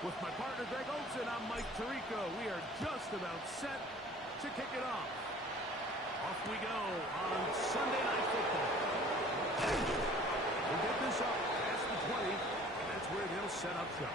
With my partner Greg Olson, I'm Mike Tirico. We are just about set to kick it off. Off we go on Sunday Night Football. We'll get this up past the 20, and that's where they'll set up shop.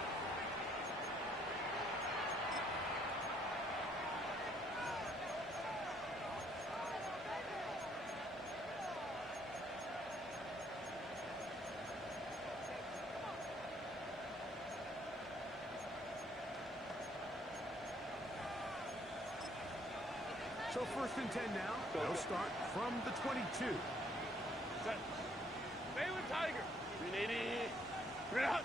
So first and 10 now. They'll start from the 22. Set. Baylor Tiger. 380. Run.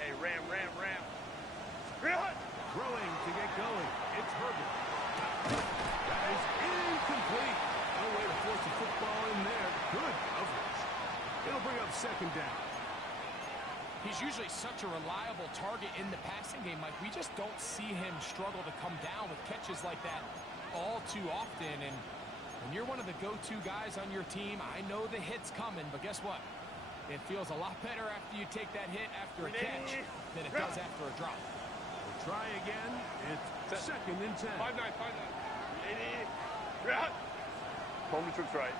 Hey, ram. Run. Throwing to get going. It's Herbert. That is incomplete. No way to force a football in there. Good coverage. It'll bring up second down. He's usually such a reliable target in the passing game. Like, we just don't see him struggle to come down with catches like that all too often. And when you're one of the go-to guys on your team, I know the hit's coming, but guess what? It feels a lot better after you take that hit after a catch than it does after a drop. We'll try again. It's second and 10. 5-9. 380. Run. Home to trips right.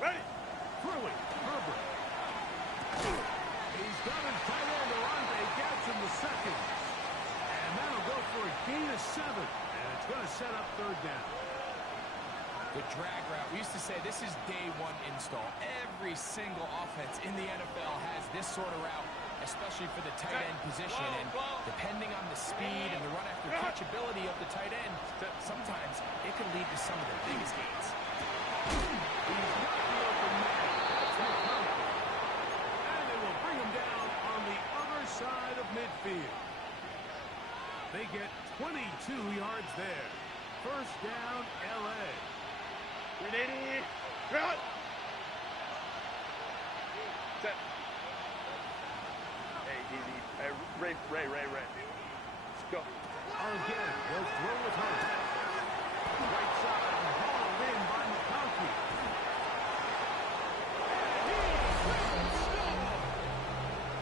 Ready. Throwing. Herbert. He's got his tight end. Arante gets him the second. And that'll go for a gain of 7. And it's going to set up third down. The drag route. We used to say this is day one install. Every single offense in the NFL has this sort of route, especially for the tight end position. And depending on the speed and the run after catch ability of the tight end, sometimes it can lead to some of the biggest gains. He's got the open man. That's McConkey. And they will bring him down on the other side of midfield. They get 22 yards there. First down, L.A. 380. Run. Set. Hey, easy. Hey, Ray. Let's go. Again, they'll throw with Hunt. Right side, hauled in by McConkey.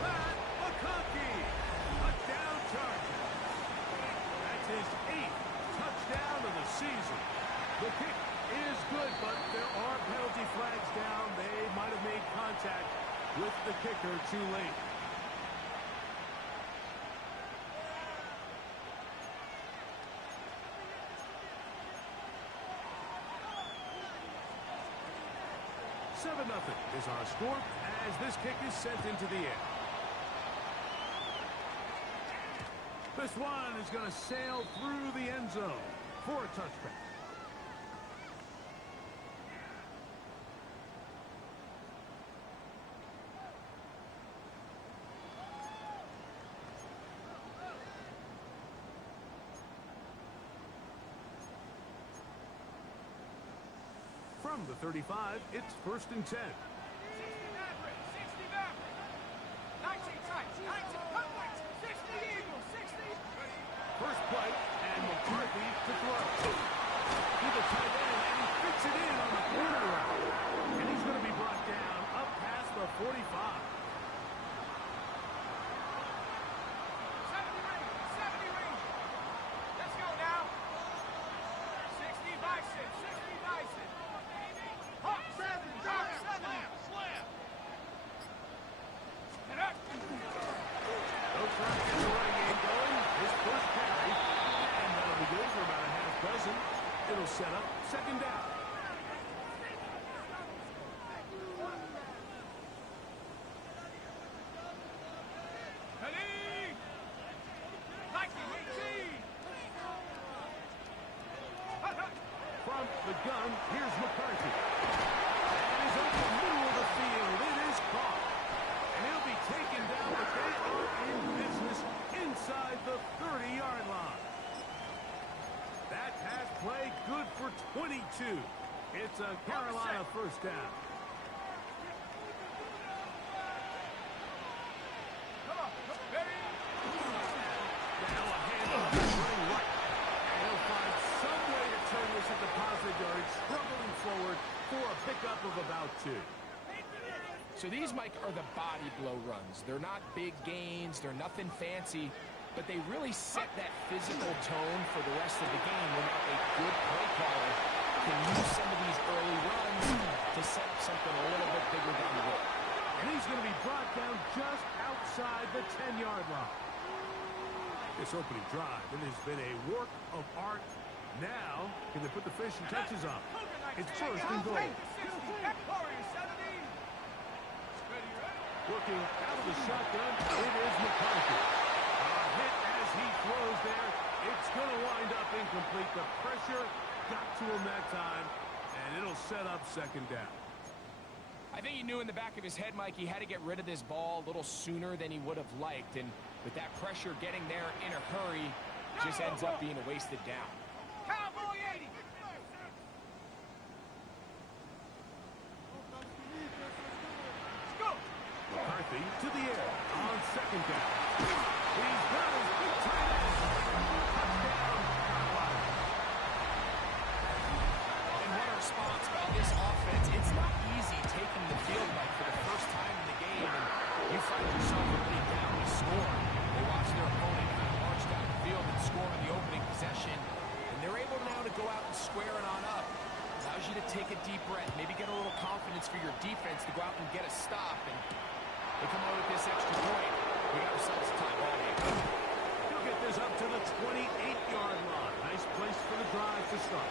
Pat McConkey, a down charger. That's his 8th touchdown of the season. The kick is good, but there are penalty flags down. They might have made contact with the kicker too late. Nothing is our score as this kick is sent into the air. This one is going to sail through the end zone for a touchback. From the 35, it's first and 10. 60 Maverick, 19 tights, 19 Cutbacks, 60 Eagles, 60. First play, and McCarthy to throw. To the tight end, and he fits it in on the corner route. And he's going to be brought down up past the 45. 70 range. Let's go now. 60 Bison, 60 Bison. Hawk 7, Hawk 7. Slam. Get up. They'll try to get the running game going. His first carry. And that'll be good for about a half dozen. It'll set up second down. Ready. Nike 18. From the gun, here's McCarthy. And he's up the middle of the field. It is caught. And he'll be taken down, but they are in business inside the 30-yard line. That pass play good for 22. It's a Carolina first down. Come on, ready. Now a handoff running right. And he'll find some way to turn this into positive yards, struggling forward for a pickup of about 2. So these, Mike, are the body blow runs. They're not big gains. They're nothing fancy. But they really set that physical tone for the rest of the game when a good play caller can use some of these early runs to set up something a little bit bigger down the road. And he's going to be brought down just outside the 10-yard line. This opening drive, it has been a work of art. Now, can they put the finishing touches on? It's first and goal. Looking out of the shotgun, it is McCarthy. A hit as he throws there. It's going to wind up incomplete. The pressure got to him that time, and it'll set up second down. I think he knew in the back of his head, Mike, he had to get rid of this ball a little sooner than he would have liked. And with that pressure getting there in a hurry, it just ends up being a wasted down. Cowboy 80. McCarthy to the air on second down. He's got his big tight end. Touchdown, Carolina. And what a response by this offense. It's not easy taking the field, Mike, for the first time in the game, and you find yourself already down to score. They watch their opponent kind of march down the field and score on the opening possession, and they're able now to go out and square it on up. Allows you to take a deep breath, maybe get a little confidence for your defense to go out and get a stop, and they come out with this extra point. We got ourselves a tie ball game. He'll get this up to the 28-yard line. Nice place for the drive to start.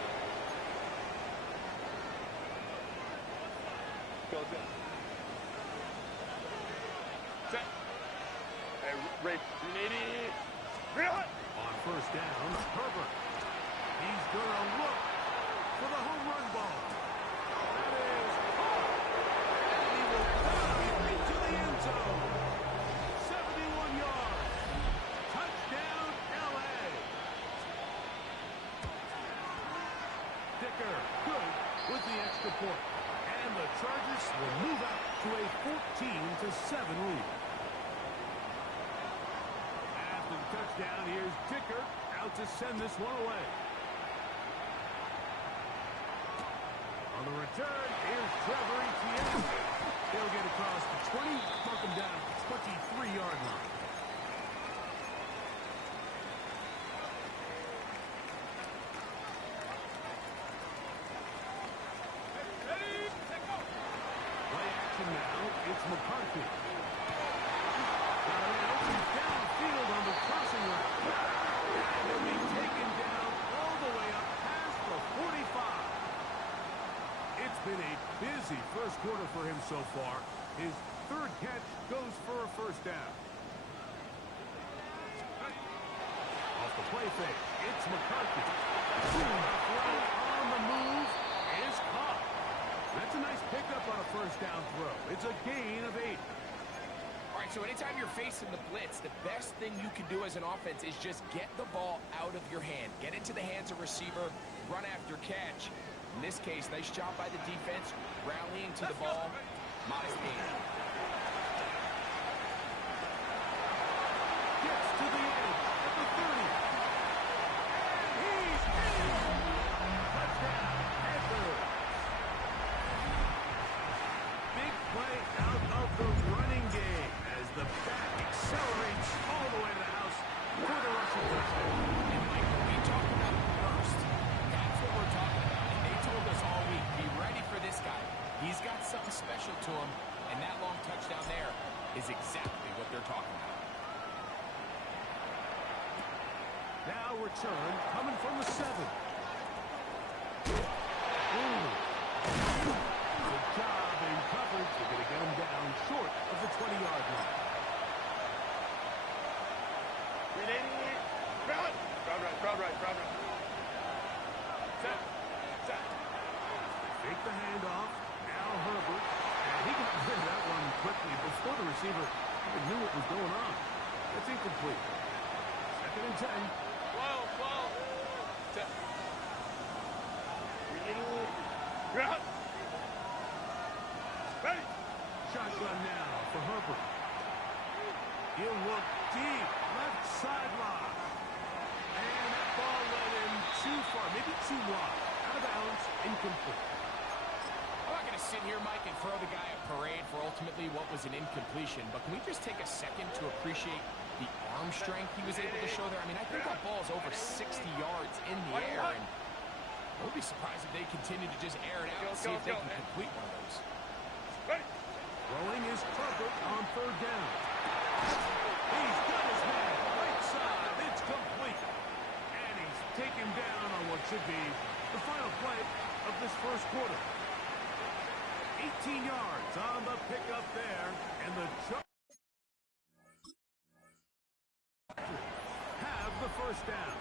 Go, go. Set. Hey, Ray, 380. Real hot. On first down, Herbert. He's going to look for the home run ball. That is caught. And he will dive into the end zone. 71 yards. Touchdown, L.A. Dicker, good with the extra point. And the Chargers will move out to a 14-7 lead. After the touchdown, here's Dicker out to send this one away. On the return, here's Trevor Etienne. He'll get across the 20, mark him down at the 23-yard line. Play action now, it's McCarthy. Got a man open downfield on the crossing route. And he'll be taken down all the way up past the 45. It's been a busy first quarter for him so far. His third catch goes for a first down. Off the play fake, it's McCarthy. Throw on the move is caught. That's a nice pickup on a first down throw. It's a gain of 8. All right, so anytime you're facing the blitz, the best thing you can do as an offense is just get the ball out of your hand. Get into the hands of receiver, run after catch. In this case, nice job by the defense, rallying to the ball. Modest gain. Gets to the edge at the 30. And he's in. Touchdown, Panthers. Big play out of the running game as the back accelerates all the way to the house for the rushing touchdown. And Mike, when we talk about burst, that's what we're talking about. And they told us all week, be ready for this guy. He's got something special to him, and that long touchdown there is exactly what they're talking about. Now return coming from the 7. Ooh. Good job in coverage. They're going to get him down short of the 20-yard line. 380. Run. Crowd right. Set. Fake the handoff. Now Herbert. And he got rid of that one quickly before the receiver even knew what was going on. That's incomplete. Second and 10. 12. Set. 380. Run. Ready. Shotgun now for Herbert. He'll look deep. Left sideline. And that ball led him too far. Maybe too wide. Out of bounds. Incomplete. I'm not going to sit here, Mike, and throw the guy a parade for ultimately what was an incompletion, but can we just take a second to appreciate the arm strength he was able to show there? I mean, I think that ball is over 60 yards in the air, and I would be surprised if they continue to just air it out and see if they can complete one of those. Throwing is Herbert on third down. He's got his man right side. It's complete. And he's taken down on what should be the final play of this first quarter. 18 yards on the pickup there, and the Chargers have the first down.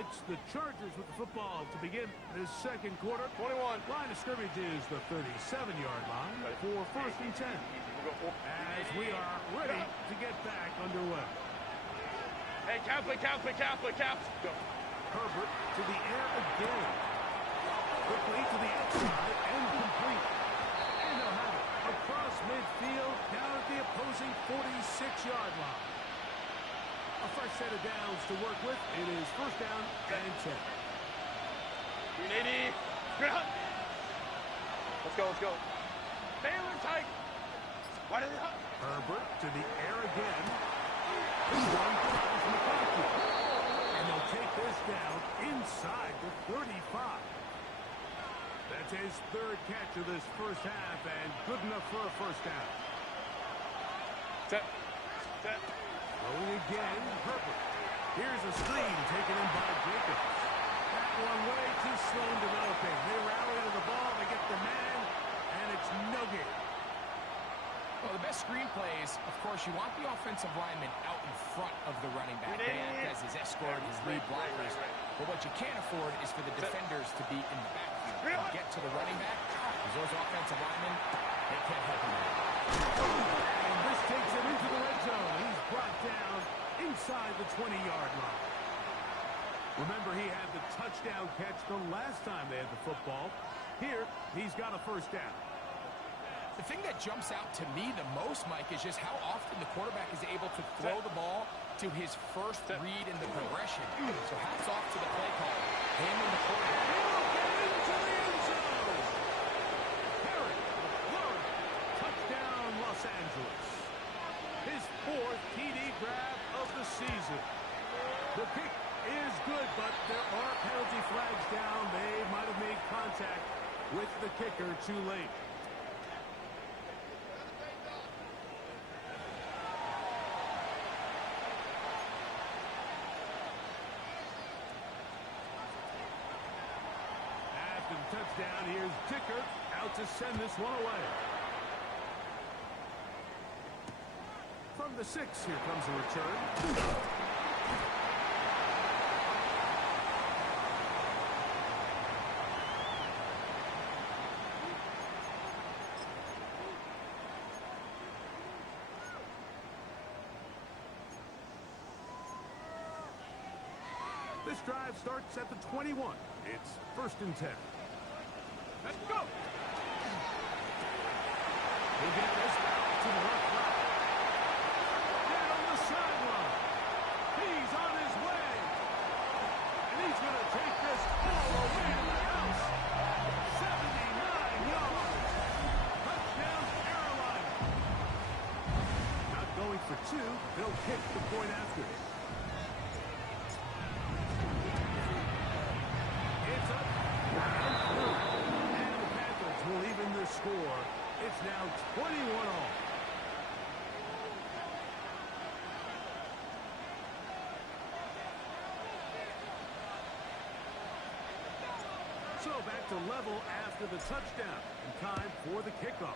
It's the Chargers with the football to begin this second quarter. 21. Line of scrimmage is the 37-yard line for first and 10. As we are ready to get back underway. Hey, Kaplan. Go. Herbert to the air again. Quickly to the outside and complete. And they'll have it across midfield down at the opposing 46-yard line. A fresh set of downs to work with. It is first down and 10. 380. Let's go. Baylor tight. Why did they... Herbert to the air again. This one finds McCarthy. And they'll take this down inside the 35. That's his third catch of this first half, and good enough for a first down. Set. Throwing again, Herbert. Here's a screen taken in by Jacobs. That one way too slow in developing. They rally to the ball, they get the man, and it's no gain. Well, the best screen plays, of course, you want the offensive lineman out in front of the running back. They act as his escort, his lead blockers. But what you can't afford is for the defenders to be in the backfield and get to the running back, because those offensive linemen, they can't help him out. And this takes him into the red zone. He's brought down inside the 20-yard line. Remember, he had the touchdown catch the last time they had the football. Here, he's got a first down. The thing that jumps out to me the most, Mike, is just how often the quarterback is able to throw the ball to his first read in the progression. So hats off to the play call. Him and the quarterback. He'll get into the end zone. Herrick, Lurk, touchdown Los Angeles. His fourth TD grab of the season. The kick is good, but there are penalty flags down. They might have made contact with the kicker too late. Touchdown. Here's Dicker out to send this one away. From the 6, here comes a return. This drive starts at the 21. It's first and 10. Let's go. He'll get this back to the left side. Down the sideline. He's on his way. And he's going to take this all the way to the house. 79 yards. Touchdown, Carolina. Not going for 2. They'll kick the point after. It's up and through. Will even the score. It's now 21 all. So back to level after the touchdown. And time for the kickoff.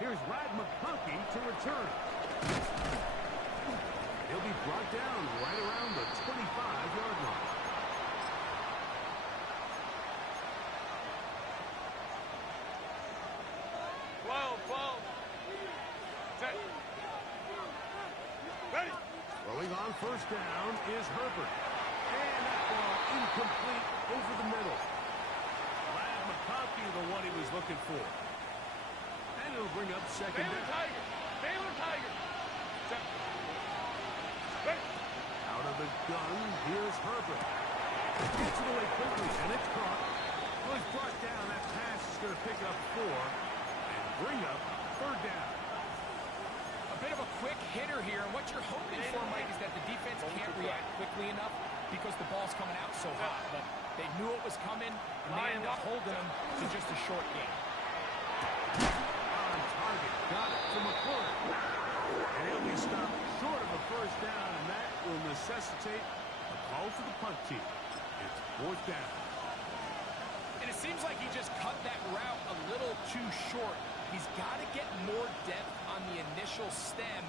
Here's Rad McConkey to return. He'll be brought down right around the 25-yard line. Throwing on first down is Herbert. And that ball incomplete over the middle. Brad McConkey, the one he was looking for. And it'll bring up second down. Baylor Tiger. Out of the gun, here's Herbert. Gets it away quickly, and it's caught. Well, he's brought down. That pass is going to pick up 4 and bring up third down. A bit of a quick hitter here, and what you're hoping for, Mike, is that the defense can't react quickly enough because the ball's coming out so hot. But they knew it was coming, and they ended up holding them to just a short game. On target. Got it to McClure. And he'll be stopped short of a first down, and that will necessitate a call to the punt team. It's fourth down. And it seems like he just cut that route a little too short. He's got to get more depth on the initial stem,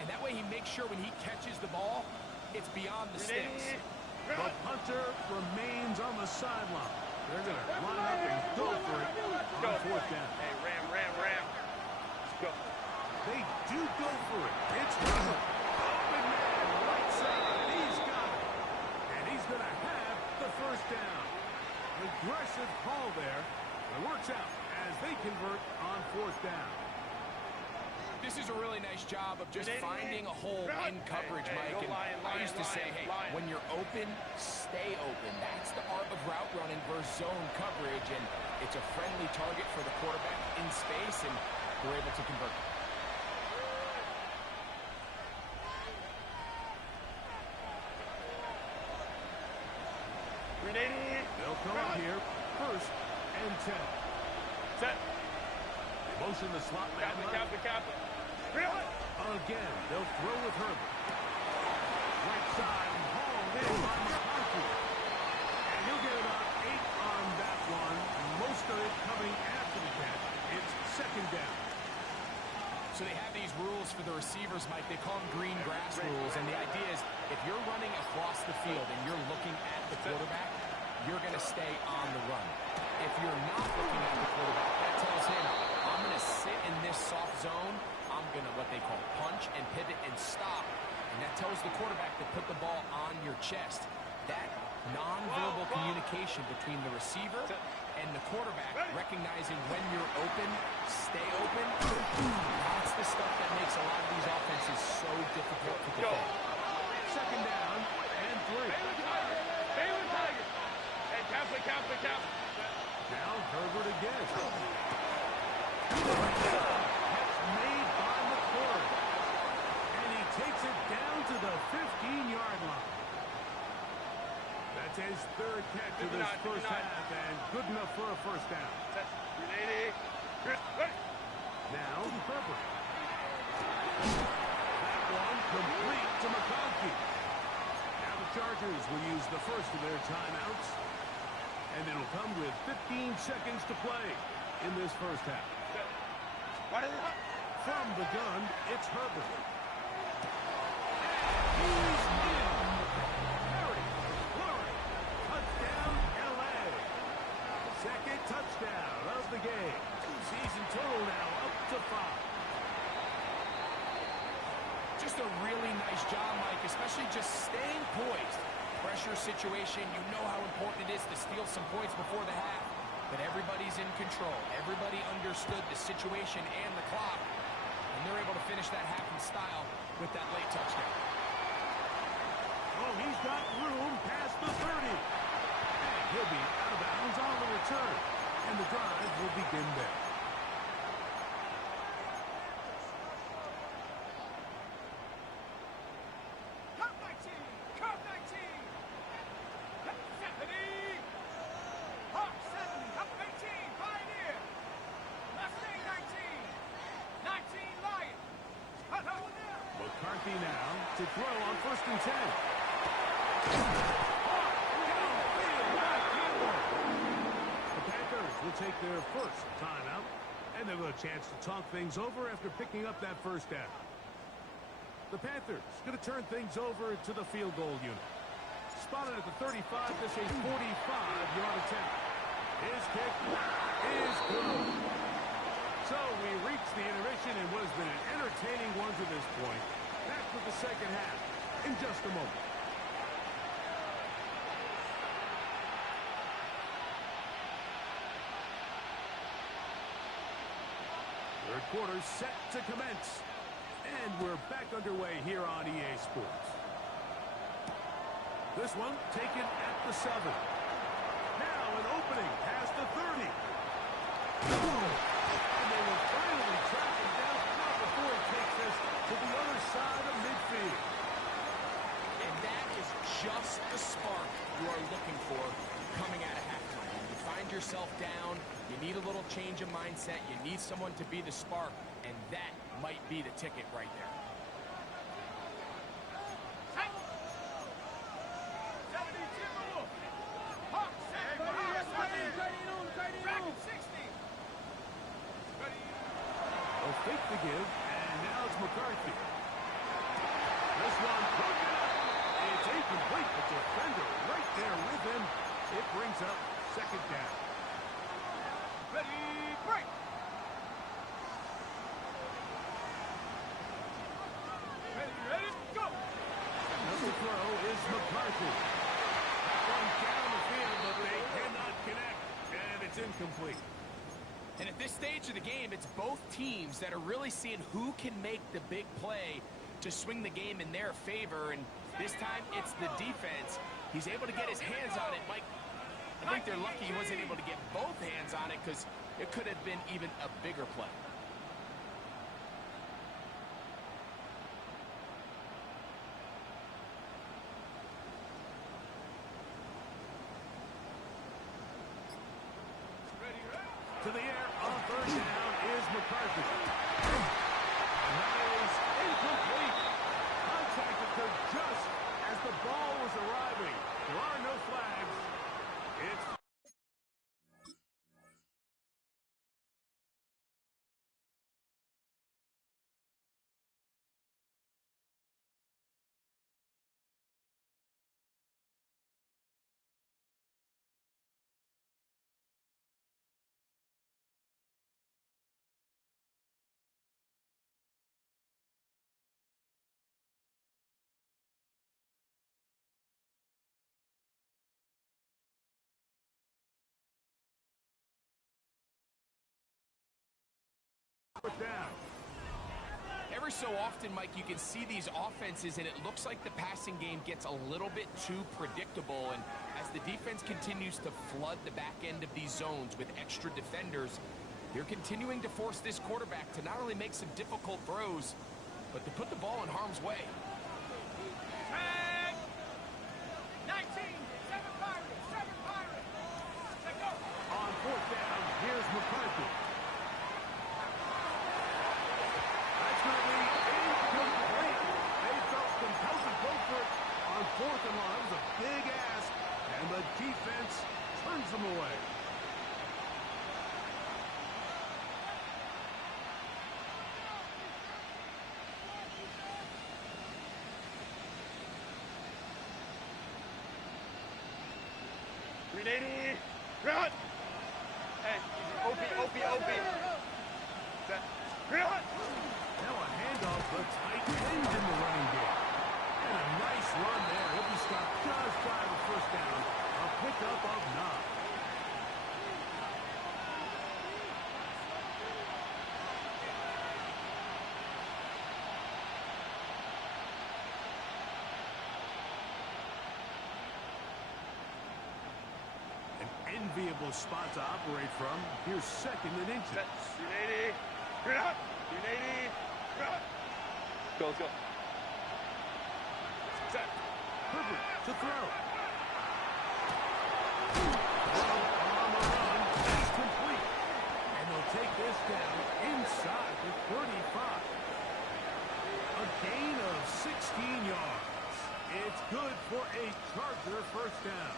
and that way he makes sure when he catches the ball, it's beyond the sticks. The punter remains on the sideline. They're going to line up and go for it on fourth down. Hey, Ram. Let's go. They do go for it. It's Herbert. Open man, right side. He's got it. And he's going to have the first down. Aggressive call there. It works out as they convert on fourth down. This is a really nice job of just finding a hole in coverage, Mike. And I used to say, hey, when you're open, stay open. That's the art of route running versus zone coverage, and it's a friendly target for the quarterback in space, and we're able to convert. They'll come up here, first and 10. Set. Motion the slot man left. Captain. Again, they'll throw with Herbert. Right side, hauled in by McCarthy. And he'll get about 8 on that one. Most of it coming after the catch. It's second down. So they have these rules for the receivers, Mike. They call them green grass rules. And the idea is if you're running across the field and you're looking at the quarterback, you're going to stay on the run. If you're not looking at the quarterback, that tells him, I'm going to sit in this soft zone. I'm going to what they call punch and pivot and stop. And that tells the quarterback to put the ball on your chest. That nonverbal communication between the receiver and the quarterback, recognizing when you're open, stay open, that's the stuff that makes a lot of these offenses so difficult to defend. Second down and 3. Baylor Tigers. Hey, Captain. Now Herbert again. Catch made by McClure. And he takes it down to the 15-yard line. That's his third catch of this first half, and good enough for a first down. Now Herbert. That one complete to McConkey. Now the Chargers will use the first of their timeouts. And it'll come with 15 seconds to play in this first half. From the gun, it's Herbert. He's in. Harry, Flurry, touchdown, L.A. Second touchdown of the game. Season total now up to 5. Just a really nice job, Mike, especially just staying poised. Pressure situation, you know how important it is to steal some points before the half, but everybody's in control. Everybody understood the situation and the clock, and they're able to finish that half in style with that late touchdown. Oh, he's got room past the 30. And he'll be out of bounds on the return, and the drive will begin there. McCarthy now to throw on first and 10. The Panthers will take their first timeout, and they'll have a chance to talk things over after picking up that first down. The Panthers going to turn things over to the field goal unit. Spotted at the 35, this is a 45-yard attempt. His kick is good. So we reach the intermission in what has been an entertaining one to this point. Back with the second half in just a moment. Third quarter set to commence. And we're back underway here on EA Sports. This one taken at the 7. Now an opening past the 30. And they will finally track him down, not before he takes this to the other side of midfield. And that is just the spark you are looking for coming out of halftime. You find yourself down, you need a little change of mindset, you need someone to be the spark, and that might be the ticket right there. They'll fake the give, and now it's McCarthy. This one broken up. It's incomplete. The defender right there with him. It brings up second down. Ready, break! Ready, go! Another throw is McCarthy. That one down the field, but they cannot connect, and it's incomplete. And at this stage of the game, it's both teams that are really seeing who can make the big play to swing the game in their favor. And this time, it's the defense. He's able to get his hands on it. Mike, I think they're lucky he wasn't able to get both hands on it because it could have been even a bigger play. To the air on third down is McCarthy. That is incomplete. Contact occurred just as the ball was arriving. There are no flags. It's fourth down. Every so often, Mike, you can see these offenses, and it looks like the passing game gets a little bit too predictable. And as the defense continues to flood the back end of these zones with extra defenders, they're continuing to force this quarterback to not only make some difficult throws, but to put the ball in harm's way. Tag! 19, 7 Pirates, 7 Pirates. Let go. On fourth down, here's McCarthy. That's going to be incomplete. They felt compelled to go for it on fourth and long. That was a big ask, and the defense turns them away. Grenade! Run! Hey, OP. Set. Run! Now a handoff, but tight end in the running game. And a nice run there. He'll be stopped just shy of the first down. A pickup of 9. An enviable spot to operate from. Here's second and inches. Set. Grenade! Run! Grenade! Run! Go, let's go. Set. Herbert to throw. On the run. It's complete. And they'll take this down inside the 35. A gain of 16 yards. It's good for a Charger first down.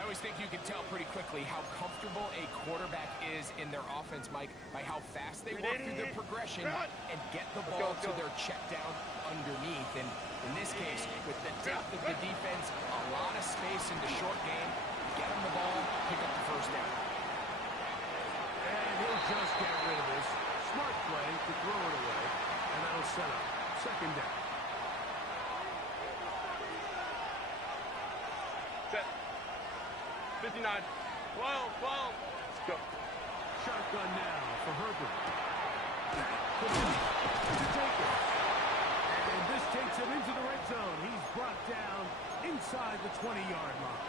I always think you can tell pretty quickly how comfortable a quarterback is in their offense, Mike, by how fast they work through their progression and get the ball to their check down underneath. And in this case, with the depth of the defense, a lot of space in the short game, get them the ball, pick up the first down. And he'll just get rid of this. Smart play to throw it away. And that'll set up second down. Set. 59. 12. Let's go. Shotgun now for Herbert. That could be to take it. And this takes him into the red zone. He's brought down inside the 20-yard line.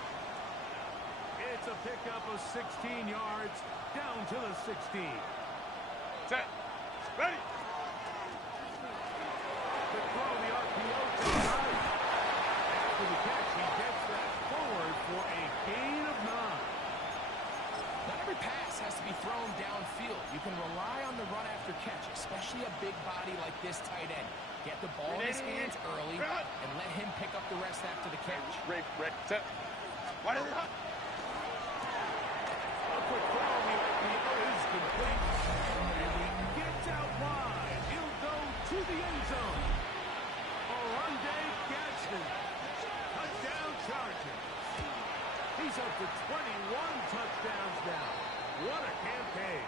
It's a pickup of 16 yards down to the 16. Set. Ready. The throw, the RPO to the right. After the catch, he gets that forward for a gain of 9. Not every pass has to be thrown downfield. You can rely on the run after catch, especially a big body like this tight end. Get the ball in his hands early and let him pick up the rest after the catch. Break. Set. What is it? A quick throw, the RPO is complete. And he gets out wide. He'll go to the end zone. Orlando Gadsden. Touchdown Chargers. He's up to 21 touchdowns now. What a campaign.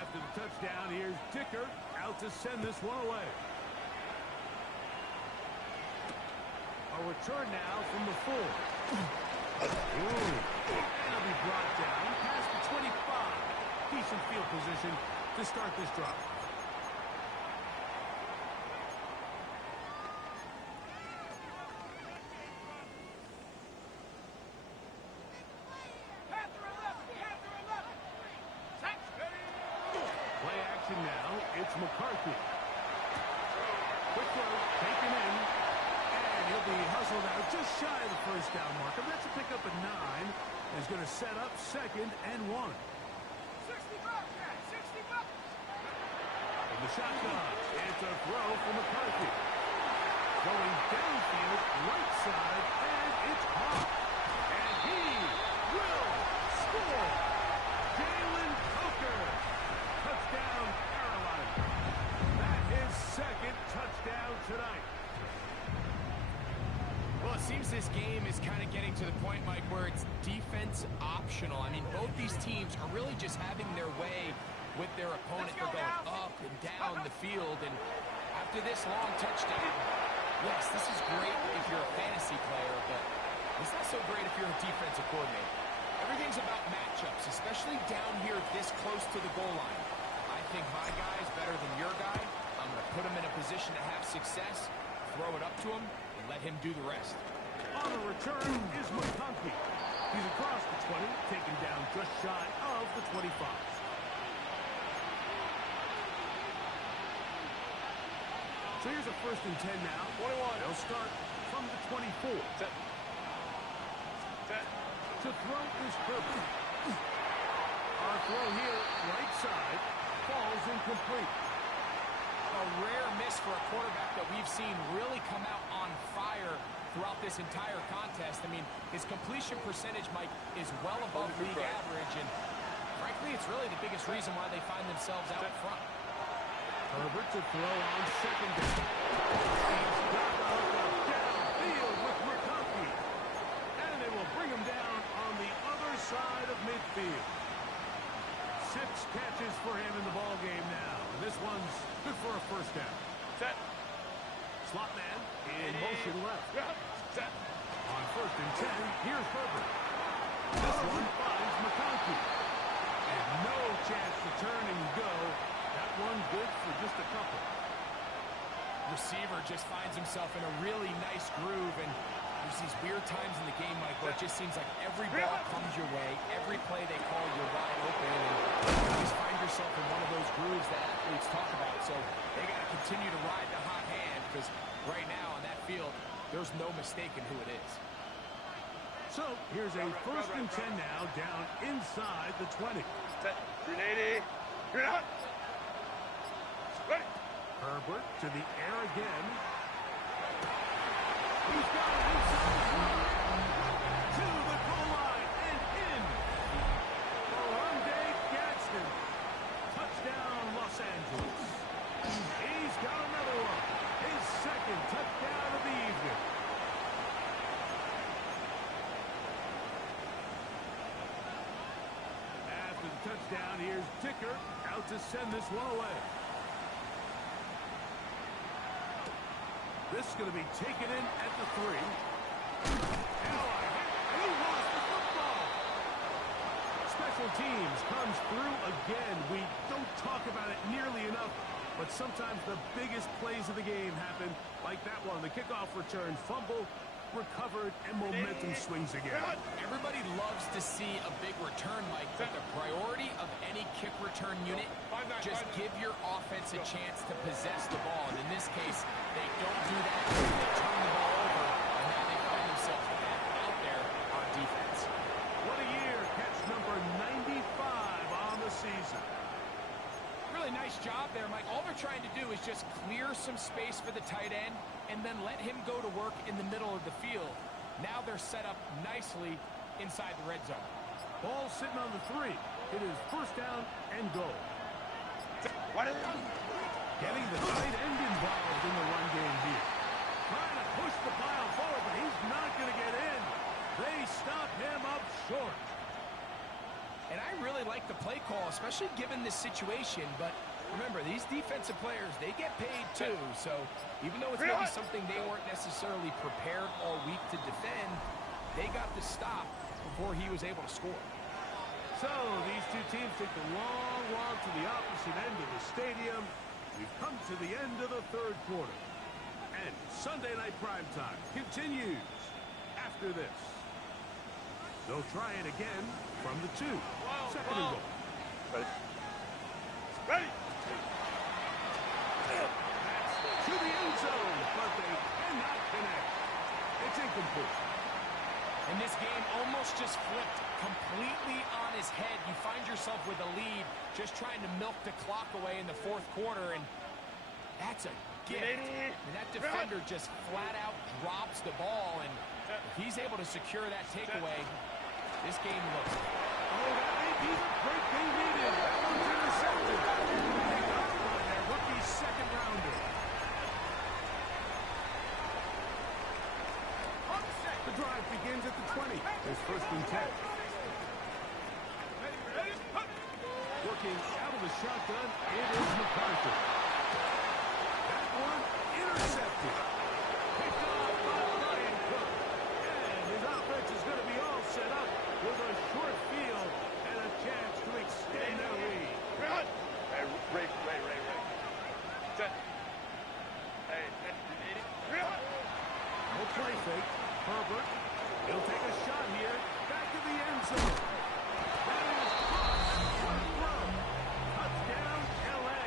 After the touchdown, here's Dicker out to send this one away. A return now from the 4. Ooh. And he'll be brought down past the 25. Decent field position to start this drive. Panther 11, Panther 11. Set. Play action now. It's McCarthy. Quick throw, taken in. And he'll be hustled out just shy of the first down marker. That's a pickup at 9. Is going to set up 2nd and 1. 60 bucks, man. 60 bucks. From the shotgun, it's a throw for McCarthy. Going downfield, right side, and it's caught. And he will score. Jalen Coker. Touchdown, Carolina. That is 2nd touchdown tonight. Well, it seems this game is kind of getting to the point, Mike, where it's defense optional. I mean, both these teams are really just having their way with their opponent. They're going up and down the field. And after this long touchdown, yes, this is great if you're a fantasy player, but it's not so great if you're a defensive coordinator. Everything's about matchups, especially down here this close to the goal line. I think my guy is better than your guy. I'm going to put him in a position to have success, throw it up to him, and let him do the rest. On the return is McConkey. He's across the 20, taken down just shy of the 25. So here's a 1st and 10 now. 21. They'll start from the 24. Set. To throw is Herbert. Our throw here, right side, falls incomplete. A rare miss for a quarterback that we've seen really come out on fire throughout this entire contest. I mean, his completion percentage, Mike, is well above league average, and frankly, it's really the biggest reason why they find themselves out front. Herbert to throw on 2nd down. He's got the hook up downfield with McConkey. And they will bring him down on the other side of midfield. 6 catches for him in the ball game now. This one's good for a 1st down. Set. Slot man in motion left. Set. On 1st and 10, here's Herbert. This one finds McConkey. And no chance to turn and go. That one good for just a couple. Receiver just finds himself in a really nice groove, and there's these weird times in the game, Mike, where it just seems like every ball comes your way, every play they call you're wide open, and you just find yourself in one of those grooves that athletes talk about. So they got to continue to ride the hot hand, because right now on that field, there's no mistaking who it is. So here's a 1st and 10 now, down inside the 20. Set. 380. You're out. Ready. Herbert to the air again. He's got it inside the 20. To the goal line and in. Orlando Gadsden. Touchdown, Los Angeles. He's got another one. His 2nd touchdown of the evening. After the touchdown, here's Dicker out to send this one away. This is going to be taken in at the 3. And he lost the football. Special teams comes through again. We don't talk about it nearly enough, but sometimes the biggest plays of the game happen, like that one. The kickoff return, fumble, recovered, and momentum swings again. Everybody loves to see a big return, Mike, but the priority of any kick return unit, just give your offense a chance to possess the ball. And in this case, they don't do that. They turn the ball over, and now they find themselves back out there on defense. What a year. Catch number 95 on the season. Really nice job there, Mike. All they're trying to do is just clear some space for the tight end and then let him go to work in the middle of the field. Now they're set up nicely inside the red zone. Ball sitting on the 3. It is first down and goal. Getting the tight end involved in the run game here. Trying to push the pile forward, but he's not going to get in. They stop him up short. And I really like the play call, especially given this situation. But remember, these defensive players, they get paid too. So even though it's maybe something they weren't necessarily prepared all week to defend, they got the stop before he was able to score. So these two teams take the long walk to the opposite end of the stadium. We've come to the end of the third quarter. And Sunday Night Primetime continues after this. They'll try it again from the 2. Second and goal. Ready. That's to the end zone, but they cannot connect. It's incomplete. And this game almost just flipped completely on his head. You find yourself with a lead, just trying to milk the clock away in the fourth quarter, and that's a gift. I mean, that defender just flat out drops the ball, and if he's able to secure that takeaway, this game looks. Oh, that may be the break they needed. That one's intercepted. Picked up by their rookie second rounder. The drive begins at the 20. There's first and 10. Working out of the shotgun, it is McCarthy. That one intercepted. Picked off by Brian Cook. And his offense is going to be all set up with a short field and a chance to extend their lead. Hey, Ray. Set. Hey, No play fake. Herbert, he'll take a shot here. Back to the end zone. That is caught. What a throw. Touchdown, L.A.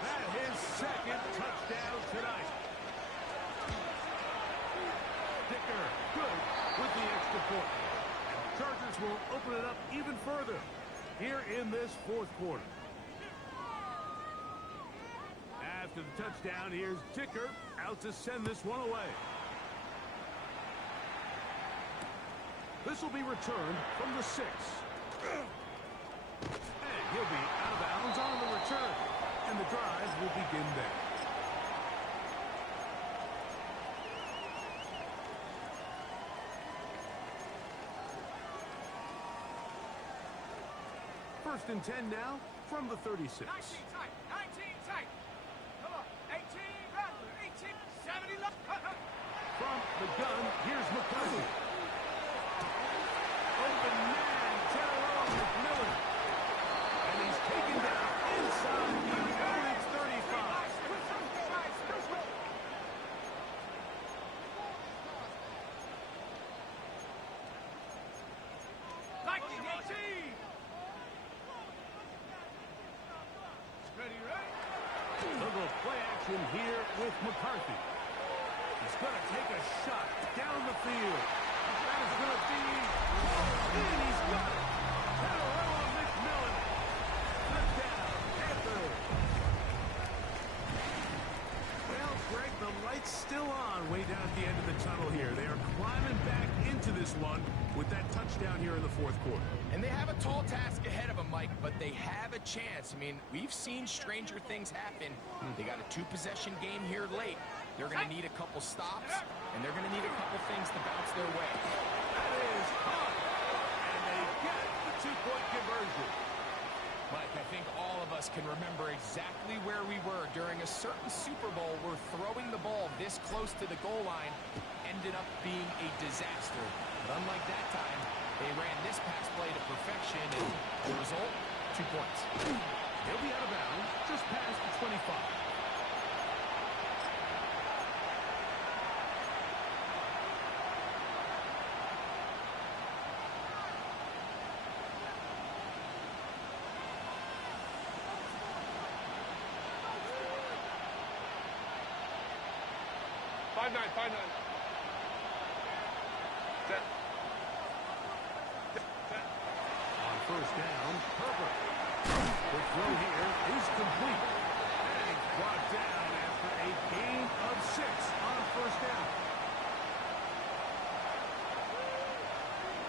That is second touchdown tonight. Dicker, good with the extra point. Chargers will open it up even further here in this fourth quarter. After the touchdown, here's Dicker out to send this one away. This will be returned from the 6. And he'll be out of bounds on the return. And the drive will begin there. First and 10 now from the 36. 19 tight. 19 tight. Come on. 18 Rattler. 18. 70 left. From the gun, here's McCarthy. Open man, Terrell McMillan. And he's taken down inside the opponent's 35. Little play action here with McCarthy. He's going to take a shot down the field. That is going to be... And he's got it. Terrell McMillan. Touchdown, Panthers. Well, Greg, the light's still on way down at the end of the tunnel here. They are climbing back into this one with that touchdown here in the fourth quarter. And they have a tall task ahead of them, Mike, but they have a chance. I mean, we've seen stranger things happen. They got a 2-possession game here late. They're going to need a couple stops, and they're going to need a couple things to bounce their way. That is caught, and they get the 2-point conversion. Mike, I think all of us can remember exactly where we were during a certain Super Bowl where throwing the ball this close to the goal line ended up being a disaster. But unlike that time, they ran this pass play to perfection, and the result, 2 points. He'll be out of bounds just past the 25. Five nine. Set. On first down, Herbert. The throw here is complete. And he's brought down after a gain of 6 on first down.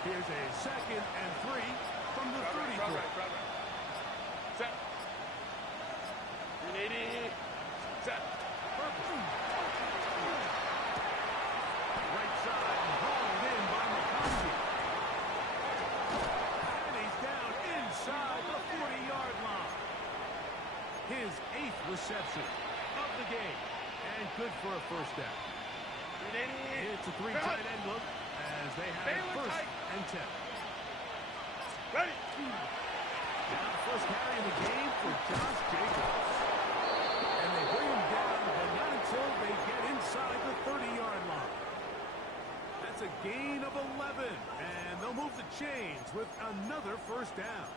Here's a 2nd and 3 from the 34. Right. Set. 380. Set. Right side, hauled in by McConkey. And he's down inside the 40-yard line. His 8th reception of the game. And good for a first down. 380. It's a 3 tight end look as they have it first and 10. Ready. Now the first carry in the game for Josh Jacobs. And they bring him down, but not until they get inside the 30-yard line. That's a gain of 11, and they'll move the chains with another first down.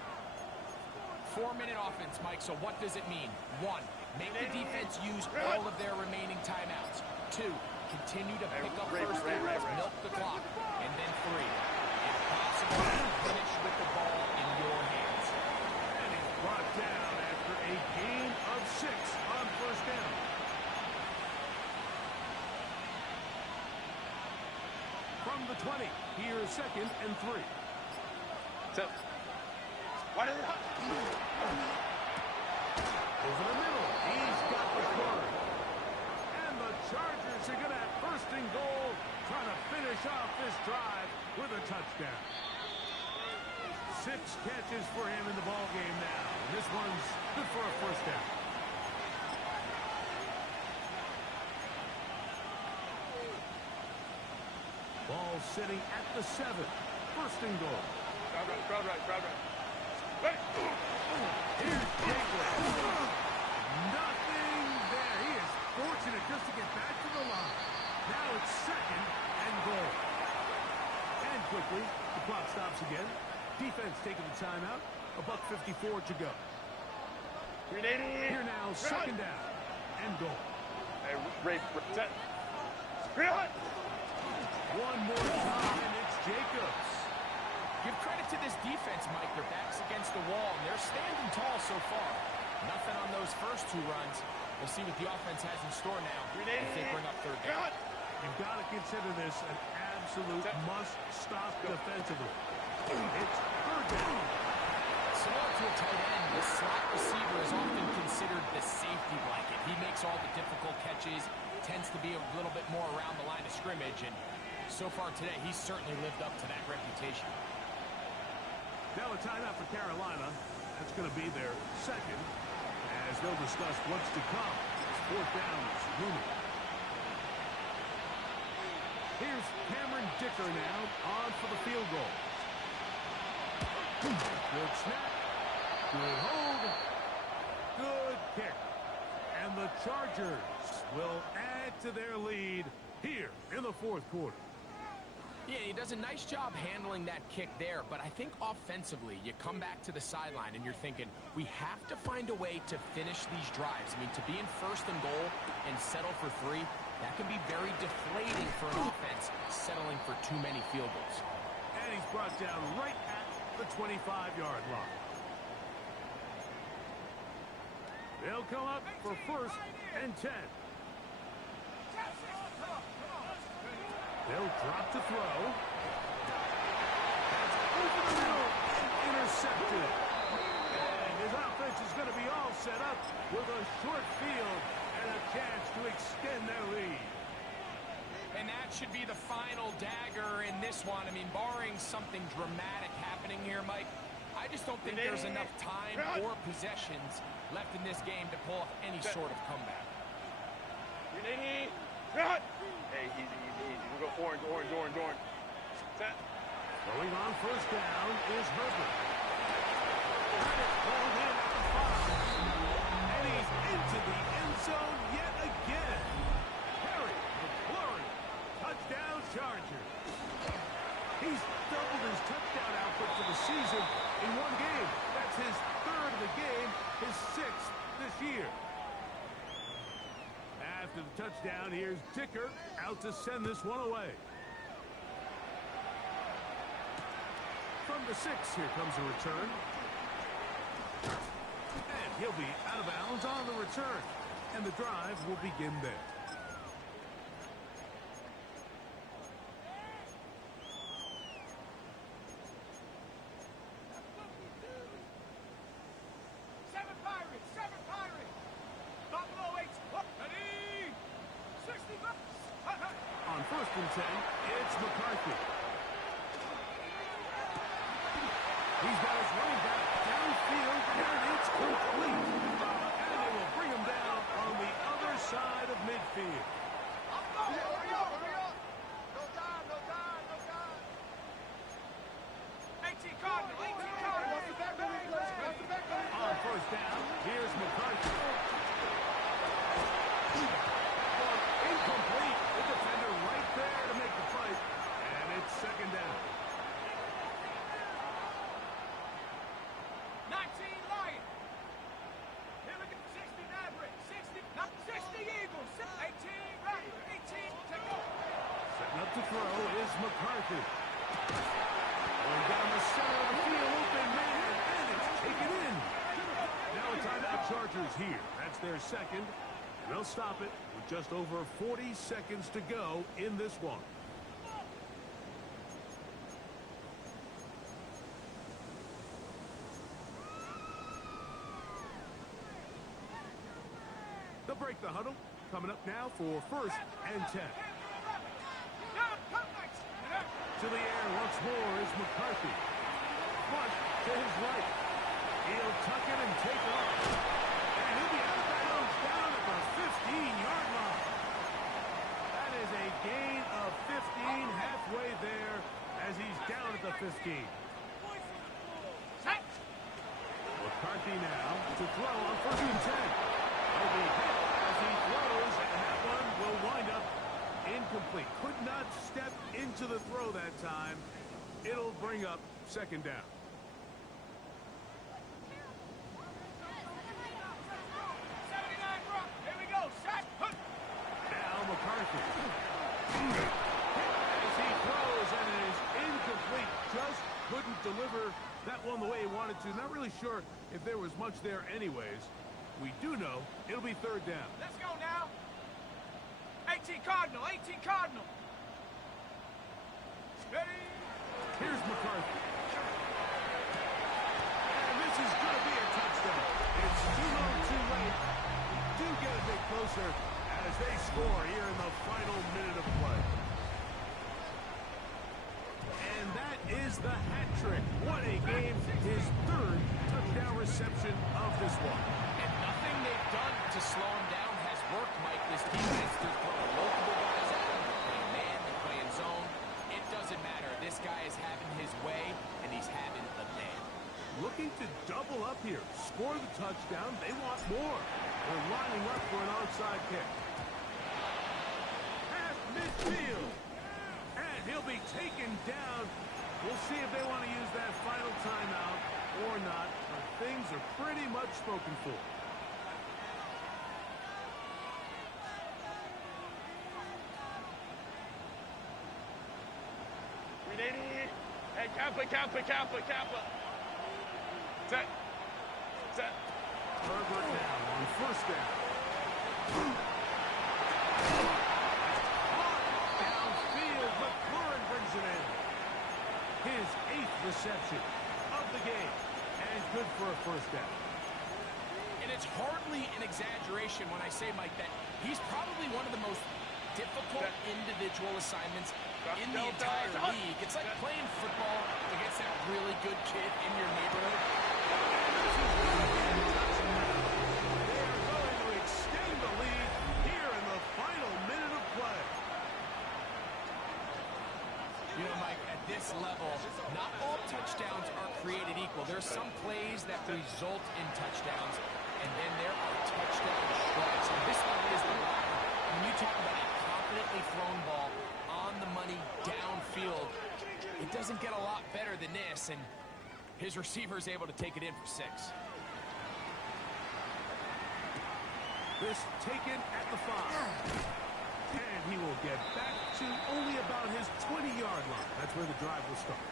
4-minute offense, Mike, so what does it mean? 1, make the defense use all of their remaining timeouts. 2, continue to pick up first downs, milk the clock. And then 3, if possible, finish with the ball in your hands. And he's brought down after a gain of 6 on first down. From the 20, here's 2nd and 3. Set. What is it? Over the middle, he's got the corner. And the Chargers are going to have first and goal, trying to finish off this drive with a touchdown. 6 catches for him in the ball game now. And this one's good for a first down. Ball sitting at the 7. First and goal. Crowd right. Ready. Here's Jacobs. Nothing there. He is fortunate just to get back to the line. Now it's 2nd and goal. And quickly, the clock stops again. Defense taking the timeout. $1:54 to go. 380. Here now, 2nd down and goal. Hey, Ray, set. Real. One more time, and it's Jacobs. Give credit to this defense, Mike. Their back's against the wall, and they're standing tall so far. Nothing on those first 2 runs. We'll see what the offense has in store now as they bring up third down. You've got to consider this an absolute must-stop defensively. It's third down. Similar to a tight end, the slot receiver is often considered the safety blanket. He makes all the difficult catches, tends to be a little bit more around the line of scrimmage, and so far today, he's certainly lived up to that reputation. Now a timeout for Carolina. That's going to be their 2nd, as they'll discuss what's to come. It's 4th down is looming. Here's Cameron Dicker now on for the field goal. Good snap. Good hold. Good kick. And the Chargers will add to their lead here in the 4th quarter. Yeah, he does a nice job handling that kick there, but I think offensively, you come back to the sideline and you're thinking, we have to find a way to finish these drives. I mean, to be in 1st and goal and settle for 3, that can be very deflating for an offense settling for too many field goals. And he's brought down right at the 25-yard line. They'll come up for 1st and 10. They'll drop to throw. That's over the middle and intercepted. And his offense is going to be all set up with a short field and a chance to extend their lead. And that should be the final dagger in this one. I mean, barring something dramatic happening here, Mike, I just don't think there's enough time or possessions left in this game to pull off any sort of comeback. Hey, easy, easy, easy. We'll go orange, orange, orange, orange. Set. Going on first down is Herbert. That is pulled in at the 5. And he's into the end zone yet again. Harry McLaurin, touchdown Chargers. He's doubled his touchdown output for the season in one game. That's his 3rd of the game, his 6th this year. After the touchdown, here's Dicker out to send this one away. From the 6, here comes a return. And he'll be out of bounds on the return. And the drive will begin there. On 1st and 10, it's McCarthy. He's got his running back downfield, and it's complete. And they will bring him down on the other side of midfield. Hurry up! No time, no time, no time. 18 Cardinal, 18 Cardinal. On 1st down, here's McCarthy. Incomplete. The defender right there to make the fight. And it's 2nd down. 19 Lion. Here we go. 60 Maverick. 60 Eagles. 18 Raptor. 18 to go. Setting up to throw is McCarthy. Going down the center of the field, open man, and it's taken in. Now a timeout Chargers here. That's their 2nd. They'll stop it with just over 40 seconds to go in this one. They'll break the huddle. Coming up now for 1st and 10. To the air once more is McCarthy. Flush to his right. He'll tuck it and take off. And he'll be out of bounds down at the 15-yard line. That is a gain of 15 halfway there as he's down at the 15. McCarthy now to throw on 1st and 10. He'll be hit as he throws, and that one will wind up incomplete. Could not step into the throw that time. It'll bring up 2nd down. Now McCarthy. As he throws, and it is incomplete. Just couldn't deliver that one the way he wanted to. Not really sure if there was much there anyways. We do know it'll be 3rd down. Let's go now. 18 Cardinal, 18 Cardinal. Ready? Here's McCarthy. And this is going to be a touchdown. It's too low, too late. We do get a bit closer as they score here in the final minute of play. And that is the hat trick. What a game. His 3rd touchdown reception of this one. And nothing they've done to slow him down has worked, Mike. This defense, they're throwing multiple guys at him. They're playing man, they're playing zone. It doesn't matter. This guy is having his way, and he's having the day. Looking to double up here. Score the touchdown. They want more. They're lining up for an onside kick. Half midfield. And he'll be taken down. We'll see if they want to use that final timeout or not. But things are pretty much spoken for. Hey, Kappa. Set. Herbert now on 1st down. Downfield, McLaurin brings it in. His 8th reception of the game. And good for a 1st down. And it's hardly an exaggeration when I say, Mike, that he's probably one of the most difficult individual assignments in the entire league. It's like playing football against that really good kid in your neighborhood. They are going to extend the lead here in the final minute of play. You know, Mike, at this level, not all touchdowns are created equal. There's some plays that result in touchdowns, and then there are touchdown strikes. And this one is the latter. When you talk about a confidently thrown ball on the money downfield, it doesn't get a lot better than this, and his receiver is able to take it in for 6. This taken at the 5. And he will get back to only about his 20-yard line. That's where the drive will start.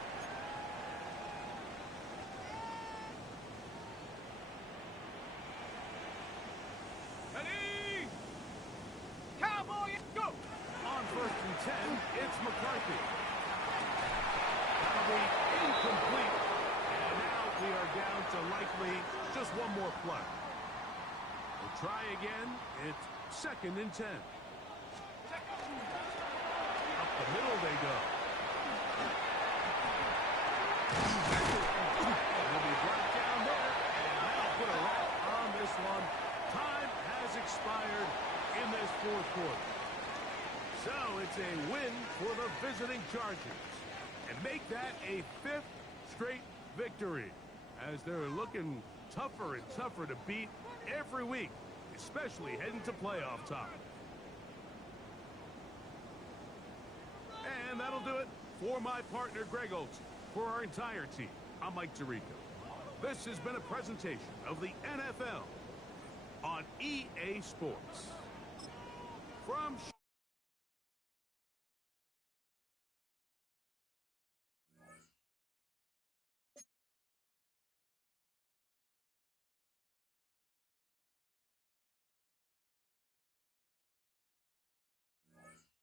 Ready? Cowboy, go! On 1st and 10, it's McCarthy. That'll be incomplete. And now we are down to likely just one more play. We'll try again. It's 2nd and 10. Up the middle they go. Will be brought down there, and that'll put a wrap on this one. Time has expired in this 4th quarter. So it's a win for the visiting Chargers, and make that a 5th straight victory, as they're looking tougher and tougher to beat every week, especially heading to playoff time. And that'll do it for my partner, Greg Olson. For our entire team, I'm Mike Tirico. This has been a presentation of the NFL on EA Sports. From